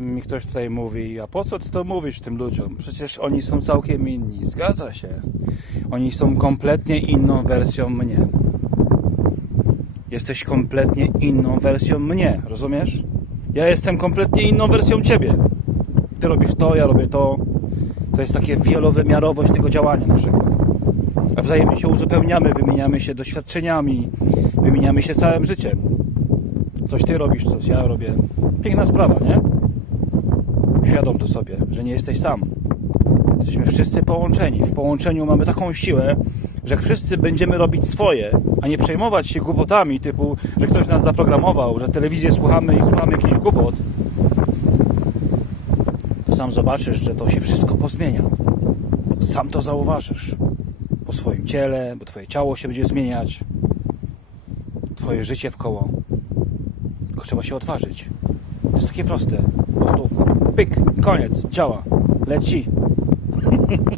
Mi ktoś tutaj mówi, a po co ty to mówisz tym ludziom? Przecież oni są całkiem inni. Zgadza się. Oni są kompletnie inną wersją mnie. Jesteś kompletnie inną wersją mnie, rozumiesz? Ja jestem kompletnie inną wersją ciebie. Ty robisz to, ja robię to. To jest takie wielowymiarowość tego działania naszego. A wzajemnie się uzupełniamy, wymieniamy się doświadczeniami, wymieniamy się całym życiem. Coś ty robisz, coś ja robię. Piękna sprawa, nie? To sobie, że nie jesteś sam. Jesteśmy wszyscy połączeni. W połączeniu mamy taką siłę, że wszyscy będziemy robić swoje, a nie przejmować się głupotami typu, że ktoś nas zaprogramował, że telewizję słuchamy i słuchamy jakichś głupot, to sam zobaczysz, że to się wszystko pozmienia. Sam to zauważysz. Po swoim ciele, bo twoje ciało się będzie zmieniać. Twoje życie w koło. Tylko trzeba się odważyć. To jest takie proste. Po prostu pyk, koniec, działa. Leci.